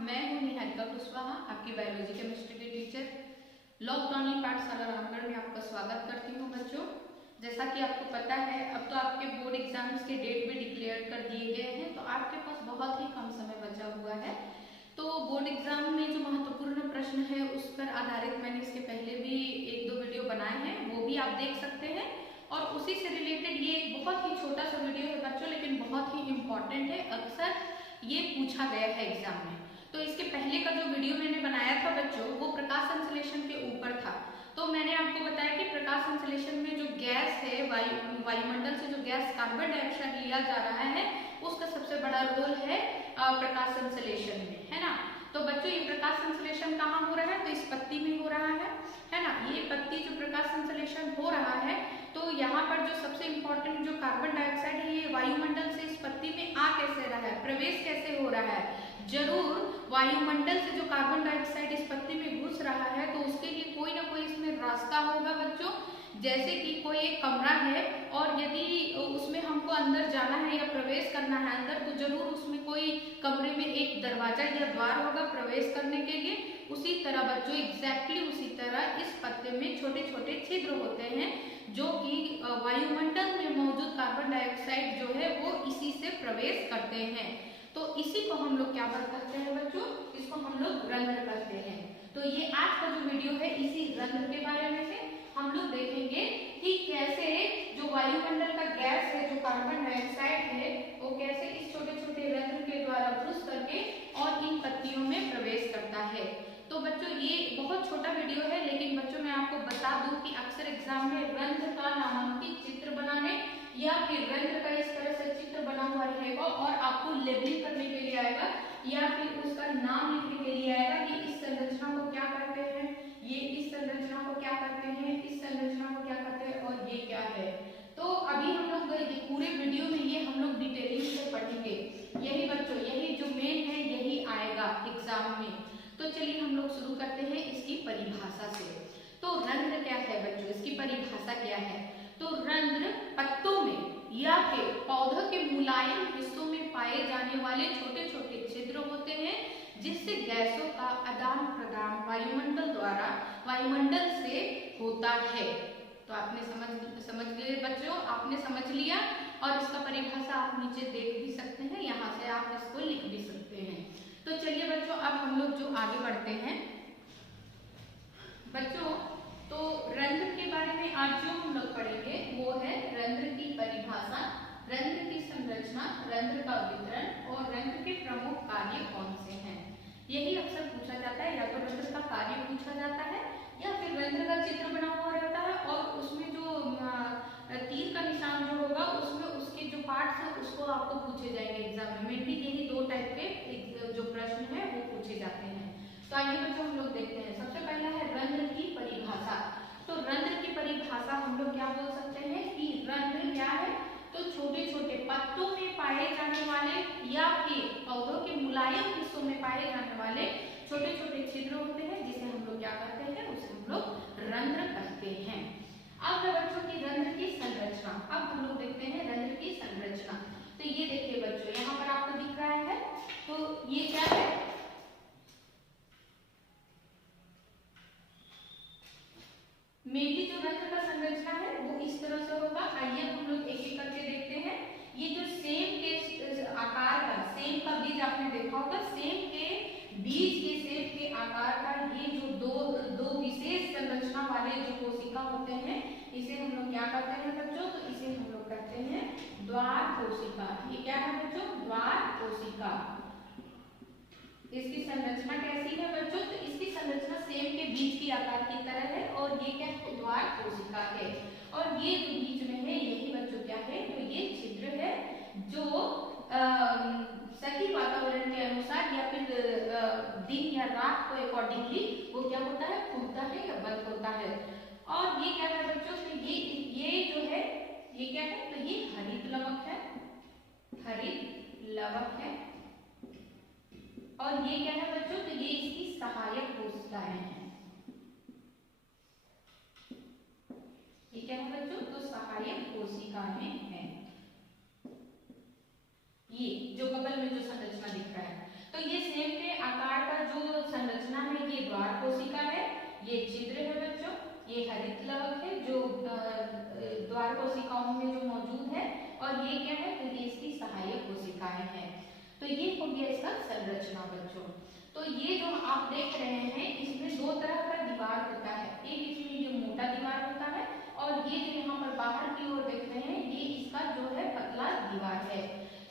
मैं हूं निहारिका कुशवाहा, आपकी बायोलॉजी केमिस्ट्री की टीचर। लॉकडाउन पाठशाला रामगढ़ में आपका स्वागत करती हूं। बच्चों, जैसा कि आपको पता है, अब तो आपके बोर्ड एग्जाम्स के डेट भी डिक्लेयर कर दिए गए हैं, तो आपके पास बहुत ही कम समय बचा हुआ है। तो बोर्ड एग्जाम में जो महत्वपूर्ण प्रश्न है उस पर आधारित मैंने इसके पहले भी 1-2 वीडियो बनाए हैं, वो भी आप देख सकते हैं। और उसी से रिलेटेड ये एक बहुत ही छोटा सा वीडियो है बच्चों, लेकिन बहुत ही इम्पोर्टेंट है, अक्सर ये पूछा गया है एग्जाम में। तो इसके पहले का जो वीडियो मैंने बनाया था बच्चों, वो प्रकाश संश्लेषण के ऊपर था। तो मैंने आपको बताया कि प्रकाश संश्लेषण में जो गैस है, वायुमंडल से जो गैस कार्बन डाइऑक्साइड लिया जा रहा है, उसका सबसे बड़ा रोल है प्रकाश संश्लेषण में, है ना। तो बच्चों, ये प्रकाश संश्लेषण कहाँ हो रहा है? तो इस पत्ती में हो रहा है ना। ये पत्ती जो प्रकाश संश्लेषण हो रहा है, तो यहाँ पर जो सबसे इम्पोर्टेंट जो कार्बन डाइऑक्साइड है, ये वायुमंडल से इस पत्ती में आ कैसे रहा है, प्रवेश कैसे हो रहा है? जरूर वायुमंडल से जो कार्बन डाइऑक्साइड इस पत्ती में घुस रहा है, तो उसके लिए कोई ना कोई इसमें रास्ता होगा बच्चों। जैसे कि कोई एक कमरा है और यदि उसमें हमको अंदर जाना है या प्रवेश करना है अंदर, तो जरूर उसमें कोई कमरे में एक दरवाजा या द्वार होगा प्रवेश करने के लिए। उसी तरह बच्चों, एग्जैक्टली उसी तरह इस पत्ते में छोटे छोटे छिद्र होते हैं, जो कि वायुमंडल में मौजूद कार्बन डाइऑक्साइड जो है वो इसी से प्रवेश करते हैं। तो इसी को हम लोग क्या करते हैं बच्चों? इसको हम लोग रंध्र कहते हैं। तो ये आज का जो वीडियो है, इसी रंध्र के बारे में से हम लोग देखेंगे कि कैसे जो वायुमंडल का गैस है, जो कार्बन डाइऑक्साइड है, वो कैसे इस छोटे छोटे रंध्र के द्वारा घुस करके और इन पत्तियों में प्रवेश करता है। तो बच्चों, ये बहुत छोटा वीडियो है, लेकिन बच्चों मैं आपको बता दूं कि अक्सर एग्जाम में रंध्र का नामांकित चित्र बनाने या फिर रंध्र का इस तरह से चित्र बना हुआ रहेगा और आपको लेबलिंग करने के लिए आएगा या फिर उसका नाम लिखने के लिए आएगा कि इस संरचना को क्या कहते हैं, ये इस संरचना को क्या कहते हैं, इस संरचना को क्या कहते हैं और ये क्या है। तो अभी हम लोग पूरे वीडियो में ये हम लोग डिटेलिंग से पढ़ेंगे। यही बच्चों, यही जो मेन है, यही आएगा एग्जाम में। तो चलिए हम लोग शुरू करते हैं इसकी परिभाषा से। तो रंध्र क्या है बच्चों, इसकी परिभाषा क्या है? तो रंध्र पत्तों में या फिर पौधों के मुलायम हिस्सों में पाए जाने वाले छोटे छोटे छिद्र होते हैं, जिससे गैसों का आदान प्रदान वायुमंडल द्वारा वायुमंडल से होता है। तो आपने समझ गए बच्चों, आपने समझ लिया। और इसका परिभाषा आप नीचे देख भी सकते हैं, यहाँ से आप इसको लिख भी सकते हैं। तो चलिए बच्चों, अब हम लोग जो आगे बढ़ते हैं बच्चों, तो रंध्र के बारे में आज जो हम लोग पढ़ेंगे वो है रंध्र की परिभाषा, रंध्र की संरचना, रंध्र का वितरण और रंध्र के प्रमुख कार्य कौन से हैं। यही अक्सर पूछा जाता है, या तो रंध्र का कार्य पूछा जाता है या फिर रंध्र का चित्र बना हुआ रहता है और उसमें जो तीर का निशान जो होगा उसमें उसके जो पार्ट्स हैं उसको आपको पूछे जाएंगे एग्जाम में। मेनली यही 2 टाइप के जो प्रश्न है वो पूछे जाते हैं। तो आइए बच्चों हम लोग देखते हैं। सबसे पहला है रंध्र की परिभाषा। तो रंध्र की परिभाषा हम लोग क्या बोल सकते हैं कि रंध्र क्या है? तो छोटे छोटे पत्तों में पाए जाने वाले या फिर पौधों के मुलायम हिस्सों में पाए जाने वाले छोटे छोटे छिद्र होते हैं, जिसे हम लोग क्या कहते हैं? उसे हम लोग रंध्र कहते हैं। अब है बच्चों की रंध्र की संरचना। अब हम लोग देखते हैं रंध्र की संरचना। तो ये देखिए बच्चों, यहाँ पर आपको दिख रहा है, तो ये क्या है? मेनली जो रंध्र का संरचना है वो इस तरह से होगा। आइए हम लोग एक एक करके देखते हैं। ये जो सेम के आकार का, सेम का बीज आपने देखा होगा, सेम के बीज के सेम के आकार का ये जो दो विशेष संरचना वाले जो कोशिका होते हैं, इसे हम लोग क्या कहते हैं बच्चों? तो इसे हम लोग कहते हैं द्वार कोशिका। ये क्या है बच्चों? द्वार कोशिका। इसकी संरचना कैसी है बच्चों? तो इसकी संरचना सेम के बीज की आकार की तरह है और ये क्या है? द्वार कोशिका है। और ये जो बीच में है, यही बच्चों क्या है? तो ये छिद्र है, जो सही वातावरण के अनुसार या फिर दिन या रात को अकॉर्डिंगली वो क्या होता है? खुलता है या बंद होता है। और ये क्या है बच्चों? तो ये जो है, ये क्या है? तो ये हरित लवक है, हरित लवक है। और ये क्या है बच्चों? तो ये इसकी सहायक कोशिकाएं हैं। ये क्या है बच्चों? तो सहायक कोशिकाएं हैं। ये जो बगल में जो संरचना दिख रहा है, तो ये सेब के आकार का जो संरचना है ये द्वार कोशिका है, ये छिद्र है बच्चों, ये हरित लवक है जो द्वार कोशिकाओं में जो मौजूद है, और ये क्या है, तो ये इसकी सहायक कोशिकाएं हैं। तो ये हो गया इसका संरचना बच्चों। तो ये जो आप देख रहे हैं इसमें दो तरह का दीवार होता है, एक इसमें ये मोटा दीवार होता है, और ये जो यहाँ पर बाहर की ओर देख रहे हैं ये इसका जो है पतला दीवार है।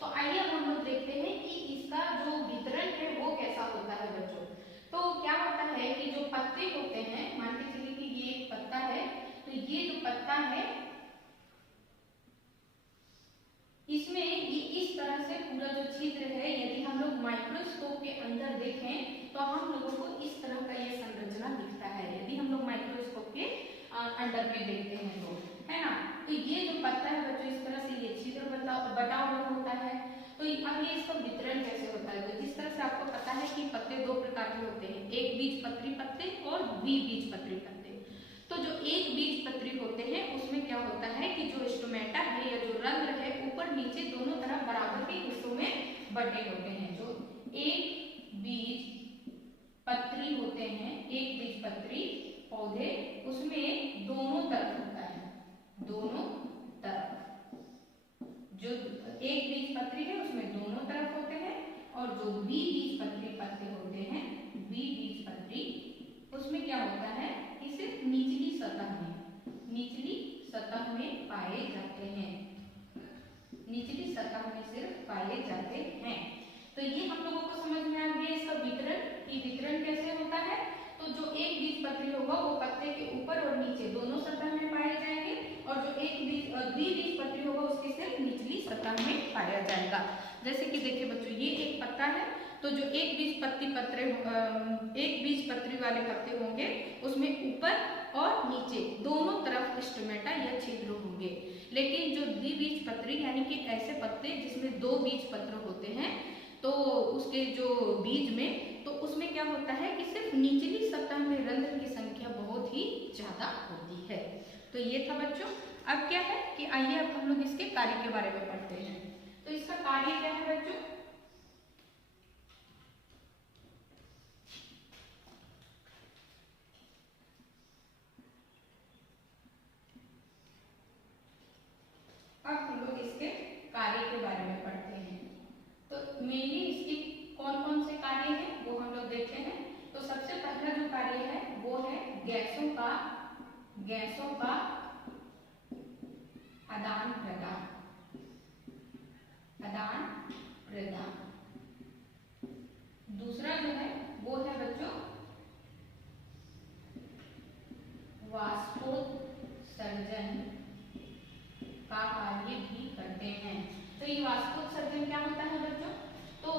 तो आइए हम लोग देखते हैं कि इसका जो वितरण है वो कैसा होता है बच्चों। तो क्या होता है कि जो पत्ते होते हैं, मान के चलिए कि ये एक पत्ता है, तो ये जो पत्ता है इसमें ये इस तरह से पूरा जो छिद्र है, यदि हम लोग माइक्रोस्कोप के अंदर देखें तो हम लोगों को इस तरह का ये संरचना दिखता है, यदि हम लोग माइक्रोस्कोप के अंदर में देखते हैं तो, है ना। तो ये जो पत्ता है बच्चों इस तरह से ये छिद्र बटा हुआ होता है। तो अब ये इसका वितरण कैसे होता है, तो जिस तरह से आपको पता है कि पत्ते दो प्रकार के होते हैं, एक बीजपत्री पत्ते और द्विबीजपत्री पत्ते। तो जो एक बीजपत्री होते हैं उसमें क्या होता है कि जो स्टोमेटा है या जो रंध्र है ऊपर नीचे दोनों तरफ बराबर के हिस्सों में बटे होते हैं। जो एक बीजपत्री होते हैं, एक बीजपत्री पौधे, उसमें दोनों तरफ होता है, दोनों तरफ जो एक बीजपत्री है उसमें दोनों तरफ होते हैं, और जो द्विबीजपत्री पत्ते होते हैं, द्विबीजपत्री, उसमें क्या होता है कि सिर्फ निचली सतह में पाए जाते हैं, निचली सतह में सिर्फ पाए जाते हैं। तो ये हम लोगों को समझ में आ गया इसका वितरण, कि वितरण कैसे होता है। तो जो एक बीजपत्री होगा वो पत्ते के ऊपर और नीचे दोनों सतह में पाए जाएंगे, और जो एक द्विबीजपत्री होगा उसकी सिर्फ निचली सतह में पाया जाएगा। जैसे कि देखिए बच्चों ये एक पत्ता है, तो जो एक बीजपत्री वाले पत्ते होंगे उसमें ऊपर और नीचे दोनों तरफ स्टोमेटा या छिद्र होंगे। लेकिन जो द्विबीजपत्री यानी कि ऐसे पत्ते जिसमें दो बीजपत्र होते हैं, तो उसके जो बीज में, तो उसमें क्या होता है कि सिर्फ निचली सतह में रंध्र की संख्या बहुत ही ज्यादा होती है। तो ये था बच्चों। अब क्या है कि आइए अब हम लोग इसके कार्य के बारे में पढ़ते हैं। तो इसका कार्य क्या है बच्चों, अब हम लोग इसके कार्य के बारे में पढ़ते हैं। तो मेनली इसके कौन कौन से कार्य हैं वो हम लोग देखते हैं। तो सबसे पहला जो कार्य है वो है गैसों का आदान प्रदान। दूसरा जो है वो है बच्चों वाष्पोत्सर्जन का कार्य भी करते हैं। तो ये वाष्पोत्सर्जन क्या होता है बच्चों, तो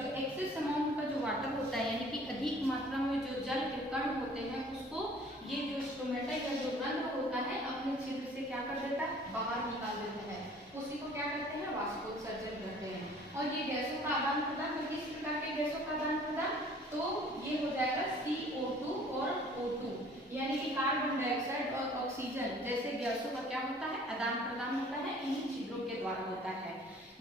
जो एक्सेस अमाउंट का जो वाटर होता है यानी कि अधिक मात्रा में जो जल के कण होते हैं उसको ये जो स्टोमेटा या जो रंध्र होता है अपने छिद्र से क्या कर देता है, बाहर निकाल देता है, उसी को क्या करते हैं, वाष्पोत्सर्जन करते हैं। और ये गैसों का आदान प्रदान, तो किस प्रकार के गैसों का आदान प्रदान, तो ये हो जाएगा CO2 और O2 यानी कि कार्बन डाइऑक्साइड और ऑक्सीजन जैसे गैसों का क्या होता है, आदान प्रदान होता है, इन्हीं छिद्रों के द्वारा होता है।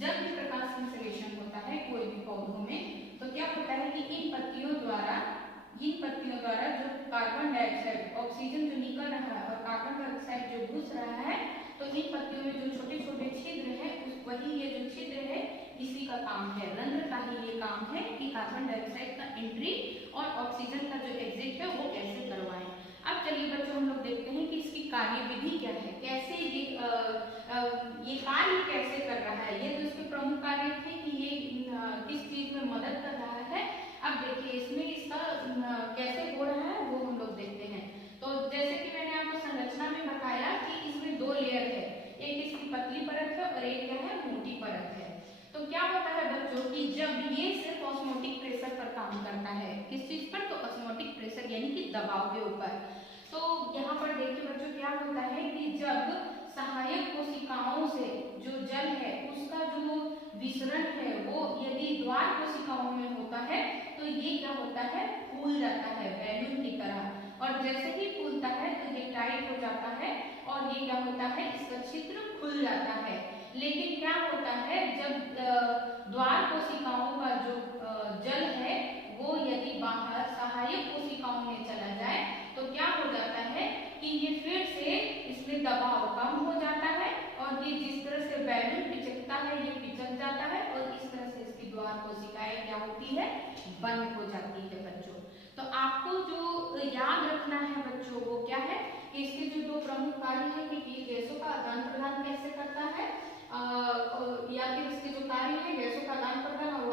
जब भी प्रकाश संश्लेषण होता है कोई भी पौधों में, तो क्या होता है कि इन पत्तियों द्वारा जो कार्बन डाइऑक्साइड, ऑक्सीजन जो निकल रहा है और कार्बन डाइऑक्साइड जो घुस रहा है, तो इन पत्तियों में जो छोटे छोटे छिद्र है वही ये जो छिद्र है इसी का काम है, रंध्र का ही ये काम है कि कार्बन डाइऑक्साइड का एंट्री और ऑक्सीजन का जो एग्जिट है वो कैसे करवाएं। अब चलिए बच्चों हम लोग देखते हैं कि इसकी कार्य विधि क्या है, कैसे ये कार्य कैसे कर रहा है। ये तो इसके प्रमुख कार्य थे कि ये किस चीज में मदद कर रहा है। अब देखिए इसमें इसका कैसे हो रहा है वो हम लोग देखते हैं। तो जैसे कि मैंने आपको संरचना में बताया कि इसमें दो लेयर है, एक इसकी पतली परत है और एक क्या है, मोटी परत है। तो क्या होता है बच्चों कि जब ये सिर्फ ऑस्मोटिक प्रेशर पर काम करता है, किस चीज पर, तो ऑस्मोटिक प्रेशर यानी कि दबाव के ऊपर। तो यहाँ पर देखिए बच्चों क्या होता है कि जब सहायक कोशिकाओं से जो जल है उसका जो विसरण है वो यदि द्वार कोशिकाओं में होता है तो ये क्या होता है, फूल जाता है बैलून की तरह, और जैसे ही फूलता है तो ये टाइट हो जाता है और ये क्या होता है, इसका छिद्र खुल जाता है। लेकिन क्या होता है जब द्वार कोशिकाओं का जो बाहर सहायक कोशिकाओं में चला जाए तो क्या हो जाता है कि ये फिर से इसमें दबाव कम हो जाता है और ये जिस तरह से बैलून पिचकता है ये पिचक जाता है और इस तरह से इसकी द्वार कोशिकाएं क्या होती है, बंद हो जाती है बच्चों। तो आपको जो याद रखना है बच्चों वो क्या है कि इसके जो दो प्रमुख कार्य है कि गैसों का आदान प्रदान कैसे करता है या फिर इसके जो कार्य है गैसों का आदान प्रदान और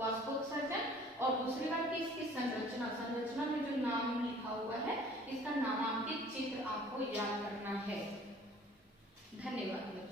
वाष्पोत्सर्जन, और दूसरी बात की इसकी संरचना में जो नाम लिखा हुआ है इसका नामांकित चित्र आपको याद करना है। धन्यवाद।